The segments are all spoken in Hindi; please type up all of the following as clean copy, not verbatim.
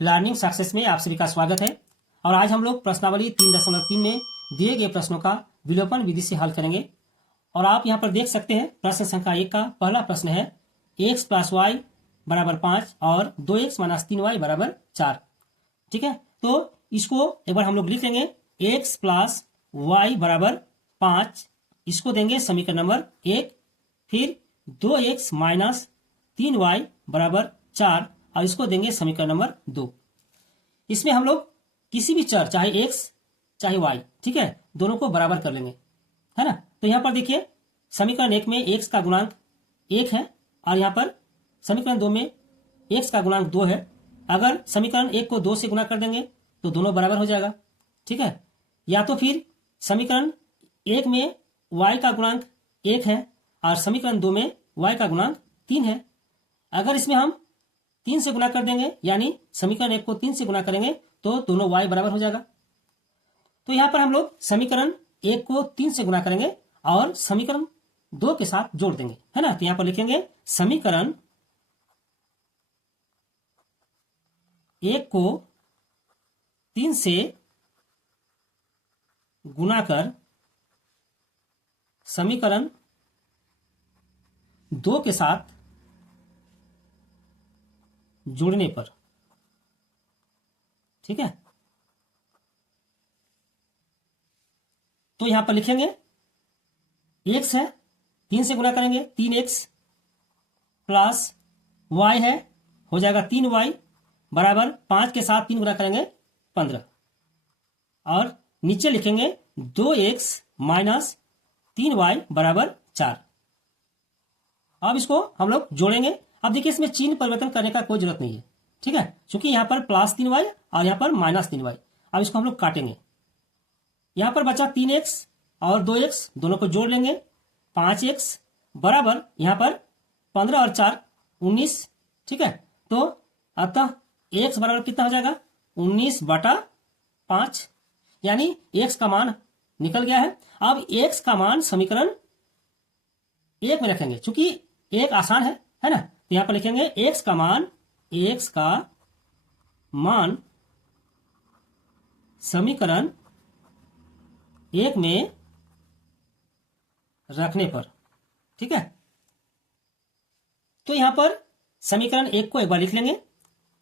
लर्निंग सक्सेस में आप सभी का स्वागत है। और आज हम लोग प्रश्नावली 3.3 में दिए गए प्रश्नों का विलोपन विधि से हल करेंगे। और आप यहाँ पर देख सकते हैं प्रश्न संख्या 1 का पहला प्रश्न है x प्लस वाई बराबर 5 और 2x माइनस 3y बराबर 4। ठीक है, तो इसको एक बार हम लोग लिख लेंगे। x प्लस वाई बराबर 5, इसको देंगे समीकरण नंबर 1। फिर 2x माइनस 3y बराबर 4 और इसको देंगे समीकरण नंबर 2। इसमें हम लोग किसी भी चर, चाहे x चाहे y, ठीक है, दोनों को बराबर कर लेंगे, है ना। तो यहां पर देखिए समीकरण 1 में x का गुणांक 1 है और यहां पर समीकरण 2 में x का गुणांक 2 है। अगर समीकरण 1 को 2 से गुणा कर देंगे तो दोनों बराबर हो जाएगा, ठीक है। या तो फिर समीकरण 1 में y का गुणांक 1 है और समीकरण 2 में y का गुणांक 3 है। अगर इसमें हम 3 से गुणा कर देंगे, यानी समीकरण 1 को 3 से गुणा करेंगे तो दोनों y बराबर हो जाएगा। तो यहां पर हम लोग समीकरण 1 को 3 से गुणा करेंगे और समीकरण 2 के साथ जोड़ देंगे, है ना। तो यहां पर लिखेंगे समीकरण 1 को 3 से गुणा कर समीकरण 2 के साथ जोड़ने पर, ठीक है। तो यहां पर लिखेंगे x है, 3 से गुणा करेंगे 3x प्लस y है, हो जाएगा 3y बराबर 5 के साथ 3 गुणा करेंगे 15 और नीचे लिखेंगे 2x माइनस 3y बराबर 4। अब इसको हम लोग जोड़ेंगे। अब देखिए इसमें चिन्ह परिवर्तन करने का कोई जरूरत नहीं है, ठीक है, क्योंकि यहां पर प्लस 3y और यहां पर माइनस 3y। अब इसको हम लोग काटेंगे। यहां पर बचा 3x और 2x, दोनों को जोड़ लेंगे। 5x बराबर यहां पर 15 और 4 19, ठीक है। तो अतः x बराबर कितना हो जाएगा 19/5, यानी x का मान निकल गया है। अब x का मान समीकरण 1 में रखेंगे, चूंकि 1 आसान है ना। तो यहां पर लिखेंगे x का मान समीकरण 1 में रखने पर, ठीक है। तो यहां पर समीकरण 1 को एक बार लिख लेंगे,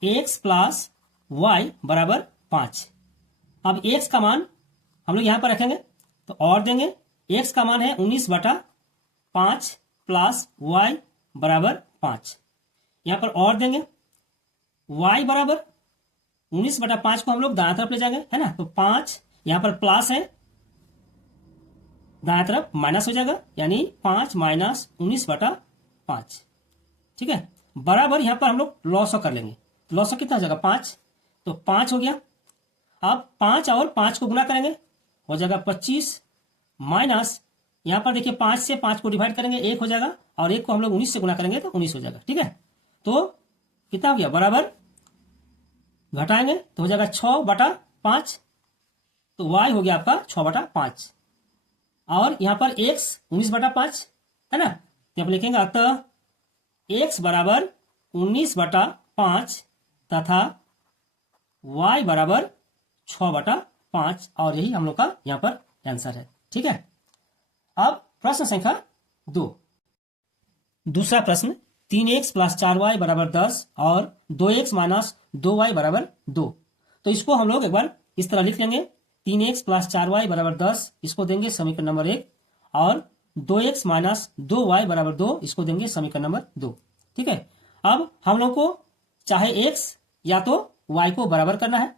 x प्लस वाई बराबर 5। अब x का मान हम लोग यहां पर रखेंगे तो और देंगे। x का मान है 19/5 प्लस y बराबर 5। यहां पर और देंगे y बराबर 19/5 को हम लोग दाएं तरफ ले जाएंगे, है ना। तो 5 यहां पर प्लस है, दाएं तरफ माइनस हो जाएगा, यानी 5 माइनस 19/5, ठीक है, बराबर यहां पर हम लोग लॉस कर लेंगे। तो लॉस कितना हो जाएगा 5, तो 5 हो गया। अब 5 और 5 को गुना करेंगे, हो जाएगा 25 माइनस यहां पर देखिए 5 से 5 को डिवाइड करेंगे 1 हो जाएगा और 1 को हम लोग 19 से गुना करेंगे तो 19 हो जाएगा, ठीक है। तो कितना हो गया, बराबर घटाएंगे तो हो जाएगा 6/5। तो y हो गया आपका 6/5 और यहां पर x 19/5 है ना। यहां पर लिखेंगे अतः x बराबर 19/5 तथा y बराबर 6/5 और यही हम लोग का यहां पर आंसर है, ठीक है। अब प्रश्न संख्या 2, दूसरा प्रश्न 3x प्लस 4y बराबर 10 और 2x माइनस 2y बराबर 2। तो इसको हम लोग एक बार इस तरह लिख लेंगे, 3x प्लस 4y बराबर 10, इसको देंगे समीकरण नंबर 1 और 2x माइनस 2y बराबर 2, इसको देंगे समीकरण नंबर 2, ठीक है। अब हम लोग को चाहे x या तो y को बराबर करना है।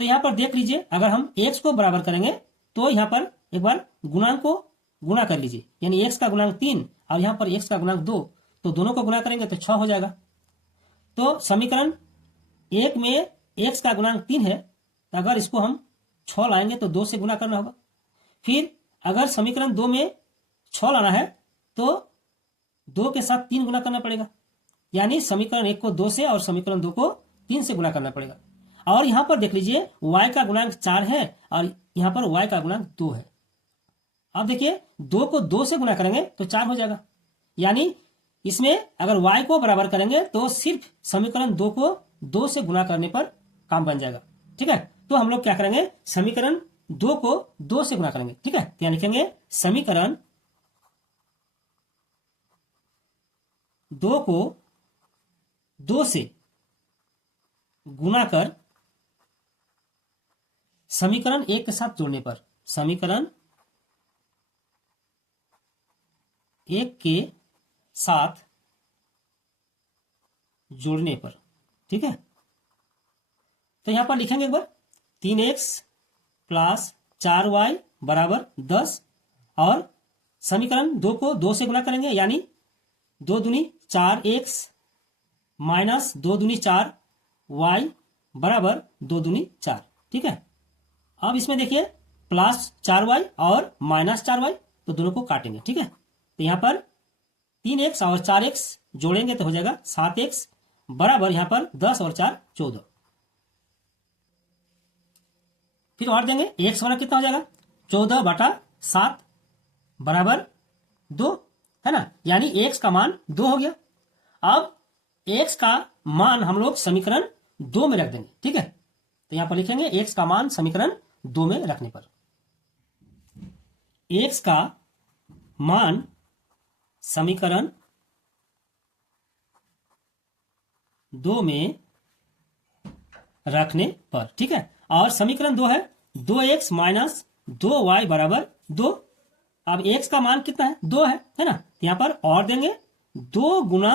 तो यहां पर देख लीजिए, अगर हम x को बराबर करेंगे तो यहां पर एक बार गुणांक को गुणा कर लीजिए, यानी x का गुणांक 3 और यहां पर x का गुणांक 2, तो दोनों को गुणा करेंगे तो 6 हो जाएगा। तो समीकरण 1 में x का गुणांक 3 है, तो अगर इसको हम 6 लाएंगे तो 2 से गुणा करना होगा। फिर अगर समीकरण 2 में 6 लाना है तो 2 के साथ 3 गुणा करना पड़ेगा, यानी समीकरण 1 को 2 से और समीकरण 2 को 3 से गुणा करना पड़ेगा। और यहां पर देख लीजिए y का गुणांक 4 है और यहां पर y का गुणांक 2 है। अब देखिए 2 को 2 से गुणा करेंगे तो 4 हो जाएगा, यानी इसमें अगर y को बराबर करेंगे तो सिर्फ समीकरण 2 को 2 से गुना करने पर काम बन जाएगा। ठीक है, तो हम लोग क्या करेंगे, समीकरण 2 को 2 से गुना करेंगे। ठीक है, तो यहाँ लिखेंगे समीकरण 2 को 2 से गुना कर समीकरण 1 के साथ जोड़ने पर, समीकरण 1 के साथ जोड़ने पर। ठीक है, तो यहां पर लिखेंगे एक बार 3x प्लस 4y बराबर 10 और समीकरण 2 को 2 से गुना करेंगे, यानी 2 दूनी 4x माइनस 2 दूनी 4y बराबर 2 दूनी 4। ठीक है, अब इसमें देखिए प्लस 4y और माइनस 4y, तो दोनों को काटेंगे। ठीक है, तो यहां पर 3x और 4x जोड़ेंगे तो हो जाएगा 7x बराबर यहां पर 10 और 4 14। फिर और देंगे x वाला कितना हो जाएगा 14/7 बराबर 2, है ना, यानी x का मान 2 हो गया। अब x का मान हम लोग समीकरण 2 में रख देंगे। ठीक है, तो यहां पर लिखेंगे x का मान समीकरण 2 में रखने पर, x का मान समीकरण 2 में रखने पर। ठीक है, और समीकरण 2 है 2x माइनस 2y बराबर 2। अब x का मान कितना है 2 है ना, यहां पर और देंगे 2 गुना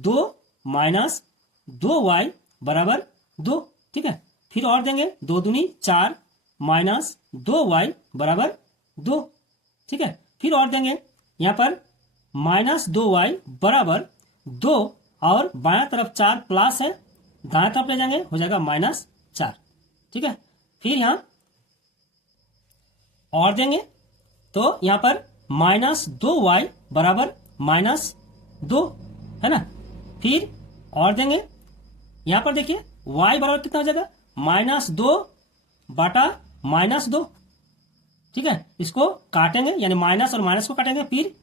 2 माइनस 2y बराबर 2। ठीक है, फिर और देंगे 2 दूनी 4 माइनस 2y बराबर 2। ठीक है, फिर और देंगे यहां पर माइनस 2y बराबर 2 और बायां तरफ 4 प्लस है, दाएं तरफ ले जाएंगे हो जाएगा माइनस 4। ठीक है, फिर यहां और देंगे तो यहां पर माइनस 2y बराबर माइनस 2, है ना, फिर और देंगे यहां पर देखिए y बराबर कितना हो जाएगा -2 बटा -2। ठीक है, इसको काटेंगे यानी माइनस और माइनस को काटेंगे, फिर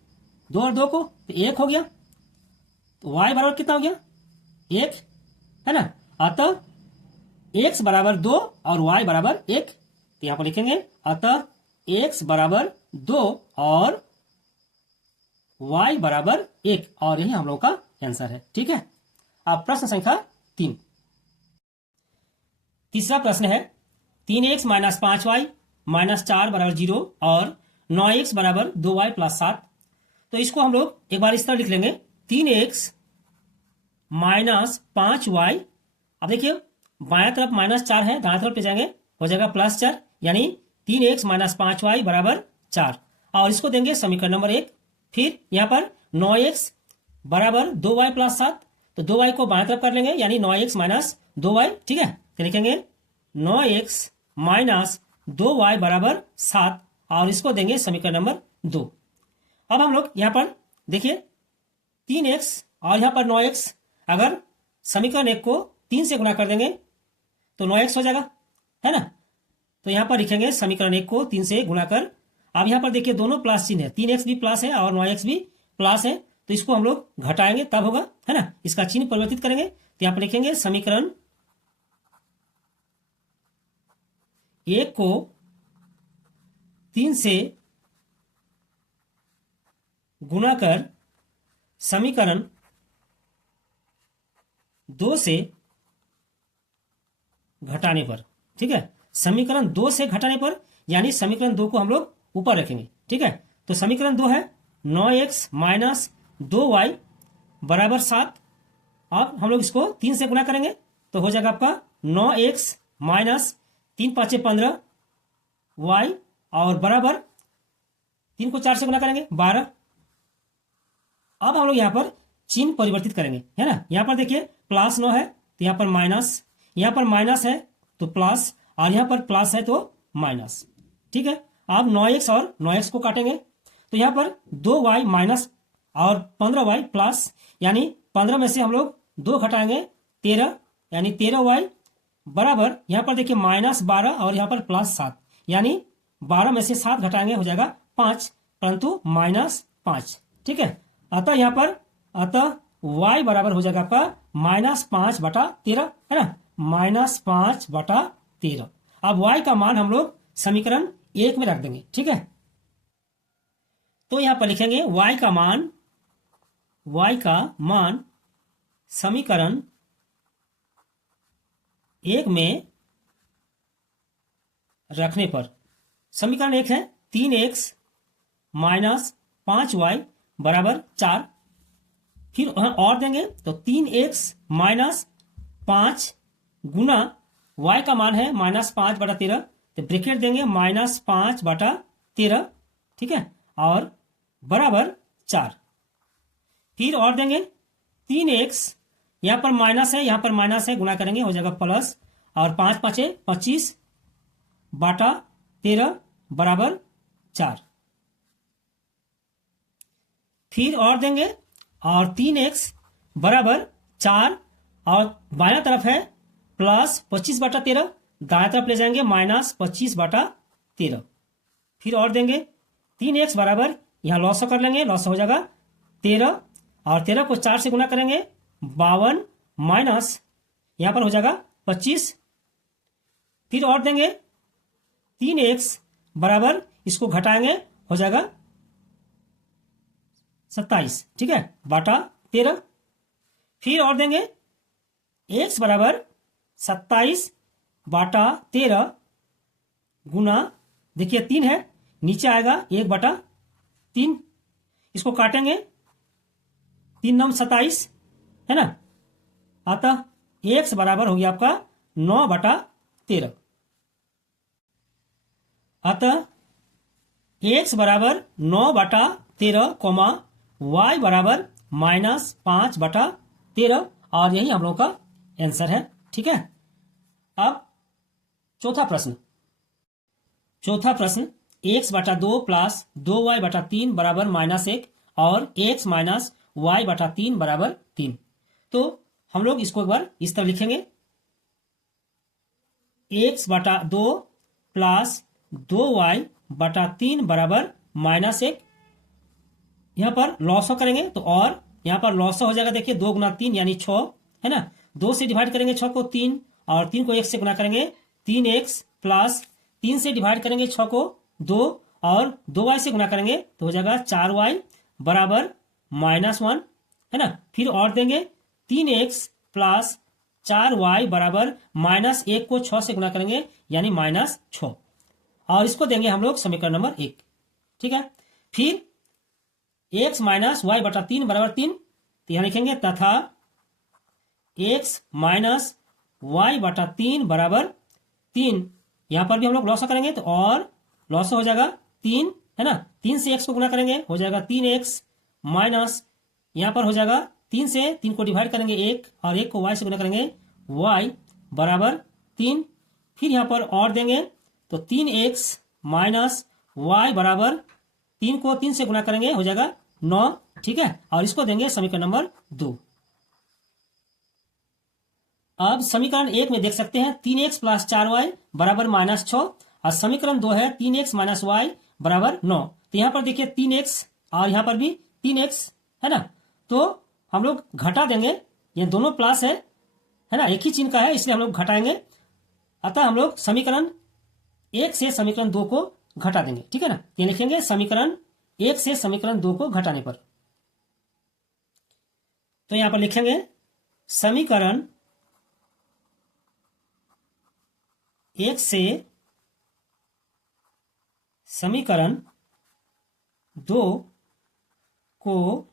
2 और 2 को, तो 1 हो गया, तो y बराबर कितना हो गया 1, है ना, अतः x बराबर 2 और y बराबर 1। तो यहां पर लिखेंगे अतः x बराबर 2 और y बराबर 1, और यही हम लोग का आंसर है। ठीक है, अब प्रश्न संख्या 3, तीसरा प्रश्न है 3x माइनस 5y माइनस 4 बराबर 0 और 9x बराबर 2y प्लस 7। तो इसको हम लोग एक बार इस तरह लिख लेंगे 3x माइनस 5y। अब देखिए बाएं तरफ -4 है, दाएं तरफ ले जाएंगे हो जाएगा +4, यानी 3x माइनस 5y बराबर 4, और इसको देंगे समीकरण नंबर 1। फिर यहाँ पर 9x बराबर 2y प्लस 7, तो 2y को बाएं तरफ कर लेंगे यानी 9x माइनस 2y। ठीक है, तो लिखेंगे 9x माइनस 2y बराबर 7, और इसको देंगे समीकरण नंबर 2। अब हम लोग यहाँ पर देखिए 3x और यहाँ पर 9x, अगर समीकरण 1 को 3 से गुना कर देंगे तो 9x हो जाएगा, है ना, तो यहाँ पर लिखेंगे समीकरण 1 को 3 से गुना कर। अब यहाँ पर देखिए दोनों प्लस चिन्ह है, 3x भी प्लस है और 9x भी प्लस है, तो इसको हम लोग घटाएंगे तब होगा, है ना, इसका चिन्ह परिवर्तित करेंगे, तो यहाँ पर लिखेंगे समीकरण 1 को 3 से गुना कर समीकरण 2 से घटाने पर। ठीक है, समीकरण 2 से घटाने पर यानी समीकरण 2 को हम लोग ऊपर रखेंगे। ठीक है, तो समीकरण 2 है 9x माइनस 2y बराबर 7। अब हम लोग इसको 3 से गुना करेंगे तो हो जाएगा आपका 9x माइनस 3 5 15 y, और बराबर 3 को 4 से गुना करेंगे 12। अब हम लोग यहाँ पर चिन्ह परिवर्तित करेंगे, है ना, यहाँ पर देखिए +9 है तो यहाँ पर माइनस, यहाँ पर माइनस है तो प्लस, और यहाँ पर प्लस है तो माइनस। ठीक है, अब 9x और 9x को काटेंगे तो यहाँ पर 2y माइनस और 15y प्लस, यानी 15 में से हम लोग 2 घटाएंगे 13, यानी 13y बराबर यहाँ पर देखिए -12 और यहाँ पर +7, यानी 12 में से 7 घटाएंगे हो जाएगा 5, परंतु -5। ठीक है, अतः यहाँ पर y बराबर हो जाएगा आपका -5/13 है ना, -5/13। अब y का मान हम लोग समीकरण 1 में रख देंगे, ठीक है। तो यहां पर लिखेंगे y का मान समीकरण 1 में रखने पर, समीकरण 1 है 3x माइनस 5y बराबर 4। फिर और देंगे तो 3x माइनस 5 गुना y का मान है -5/13, तो ब्रैकेट देंगे -5/13, ठीक है, और बराबर 4। फिर और देंगे 3x, यहां पर माइनस है, यहां पर माइनस है, गुना करेंगे हो जाएगा प्लस, और 5 5 25/13 बराबर 4। फिर और देंगे और 3x बराबर 4, और बायां तरफ है प्लस 25/13, दाएं तरफ ले जाएंगे -25/13। फिर और देंगे 3x बराबर, यहां लॉस कर लेंगे, लॉस हो जाएगा 13, और 13 को 4 से गुना करेंगे 52, माइनस यहां पर हो जाएगा 25। फिर और देंगे 3x बराबर, इसको घटाएंगे हो जाएगा 27, ठीक है, बटा 13। फिर और देंगे x बराबर 27/13 गुना, देखिए 3 है, नीचे आएगा 1/3, इसको काटेंगे 3 9 27, है ना, अतः x बराबर हो गया आपका 9/13। अतः x बराबर 9/13, y बराबर -5/13, और यही हम लोगों का आंसर है, ठीक है। अब चौथा प्रश्न x/2 प्लस 2y/3 बराबर -1, और x माइनस y/3 बराबर 3। तो हम लोग इसको एक बार इस तरह लिखेंगे, x/2 प्लस 2y/3 बराबर -1। यहां पर लॉस करेंगे तो, और यहां पर लॉस हो जाएगा, देखिए 2 गुना 3 यानी 6, है ना, 2 से डिवाइड करेंगे 6 को 3, और 3 को 1 से गुना करेंगे 3x, प्लस 3 से डिवाइड करेंगे 6 को 2, और 2y से गुना करेंगे तो हो जाएगा 4y बराबर -1, है ना। फिर और देंगे 3x प्लस 4y बराबर -1 को 6 से गुना करेंगे यानी -6, और इसको देंगे हम लोग समीकरण नंबर 1, ठीक है। फिर x माइनस y/3 बराबर 3, तो यहां लिखेंगे तथा x माइनस y/3 बराबर 3। यहां पर भी हम लोग लॉस करेंगे तो, और लॉस हो जाएगा 3, है ना, 3 से x को गुना करेंगे हो जाएगा 3x, माइनस यहां पर हो जाएगा 3 से 3 को डिवाइड करेंगे 1, और 1 को y से गुना करेंगे y बराबर 3। फिर यहां पर और देंगे तो 3x माइनस y बराबर 3 को 3 से गुना करेंगे हो जाएगा 9, ठीक है, और इसको देंगे समीकरण नंबर 2। अब समीकरण 1 में देख सकते हैं 3x प्लस 4y बराबर -6, और समीकरण 2 है 3x माइनस y बराबर 9। तो यहां पर देखिए 3x, और यहां पर भी 3x, है ना, तो हम लोग घटा देंगे, ये दोनों प्लस है ना, एक ही चिन्ह का है, इसलिए हम लोग घटाएंगे। अतः हम लोग समीकरण 1 से समीकरण 2 को घटा देंगे, ठीक है ना। ये लिखेंगे समीकरण 1 से समीकरण 2 को घटाने पर, तो यहां पर लिखेंगे समीकरण 1 से समीकरण 2 को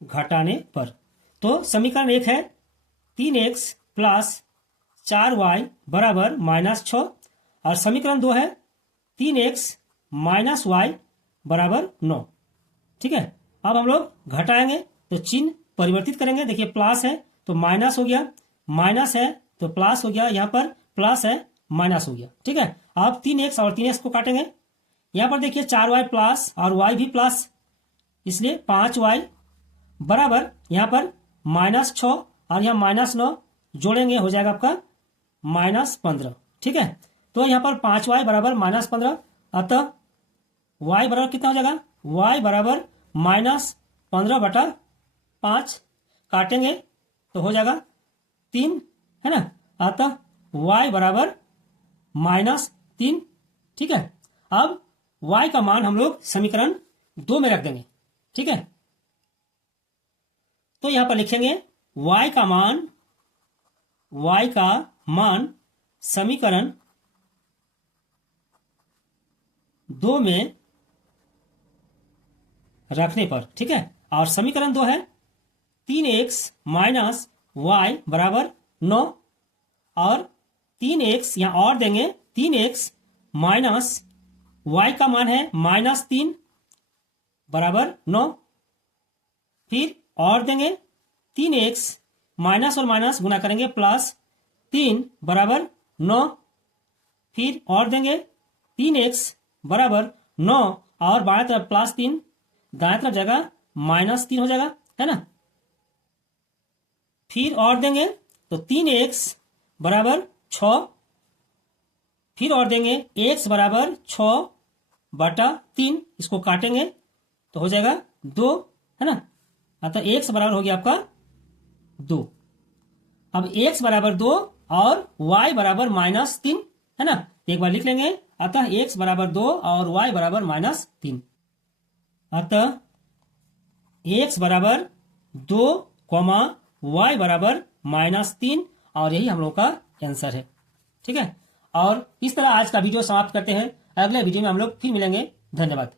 घटाने पर, तो समीकरण 1 है 3x प्लस 4y बराबर -6, और समीकरण 2 है 3x माइनस y बराबर 9, ठीक है। अब हम लोग घटाएंगे तो चिन्ह परिवर्तित करेंगे, देखिए प्लस है तो माइनस हो गया, माइनस है तो प्लस हो गया, यहां पर प्लस है माइनस हो गया, ठीक है। अब 3x और 3x को काटेंगे, यहां पर देखिए 4y प्लस और y भी प्लस, इसलिए 5y बराबर यहां पर -6 और यहां -9 जोड़ेंगे हो जाएगा आपका -15, ठीक है। तो यहां पर 5y बराबर -15, अतः y बराबर कितना हो जाएगा, y बराबर -15/5, काटेंगे तो हो जाएगा 3, है ना। अतः y बराबर -3, ठीक है। अब y का मान हम लोग समीकरण 2 में रख देंगे, ठीक है। तो यहां पर लिखेंगे y का मान समीकरण 2 में रखने पर, ठीक है। और समीकरण 2 है 3x माइनस वाई बराबर 9, और 3x यहां और देंगे, 3x माइनस वाई का मान है -3 बराबर 9, फिर और देंगे 3x माइनस और माइनस गुना करेंगे +3 बराबर 9, फिर और देंगे 3x बराबर 9 और बाएं तरफ +3, दाएं तरफ जगह -3 हो जाएगा, है ना। फिर और देंगे तो 3x बराबर 6, फिर और देंगे x बराबर 6/3, इसको काटेंगे तो हो जाएगा 2, है ना। अतः x बराबर हो गया आपका 2। अब x बराबर 2 और y बराबर -3, है ना। एक बार लिख लेंगे, अतः x बराबर 2 और y बराबर -3। अतः x बराबर 2, y बराबर -3, और यही हम लोग का आंसर है, ठीक है। और इस तरह आज का वीडियो समाप्त करते हैं। अगले वीडियो में हम लोग फिर मिलेंगे। धन्यवाद।